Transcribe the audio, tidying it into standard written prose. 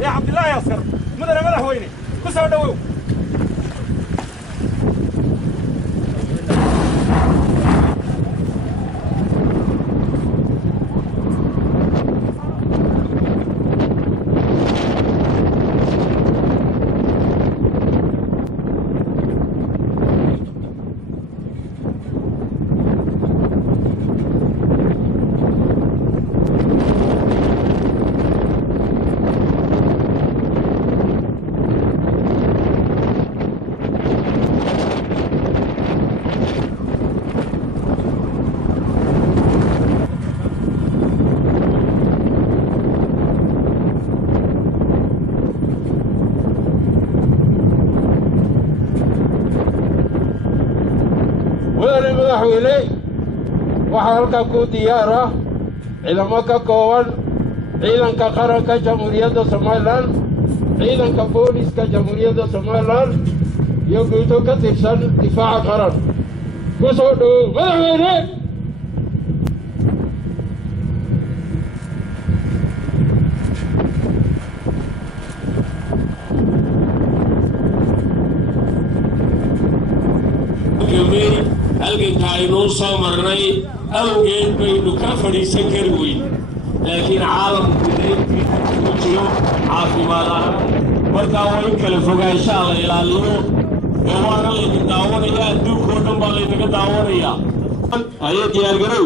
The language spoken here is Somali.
يا عبد الله يا أسكر مدري مدح ويني كل سنة دوّو madaxweyne waxaa halkaa ku diyaara ciidamo ka kooban ciidanka qaranka jamhuuriyadda Soomaaliland ciidanka booliska jamhuuriyadda Soomaaliland iyo guuto ka tirsan difaaca qaran ku soo dhow madaxweyne halka aynu soo marnay awgeed baynu ka fadhiisan kari weyn laakiin caalamku ku jiro caafimaad ahaan markaa waa in kala fogaanshaha la ilaaliyo oo waana laydin daawanaya adduunka oo dhan baa laynaga daawanayaa haye diyaargarow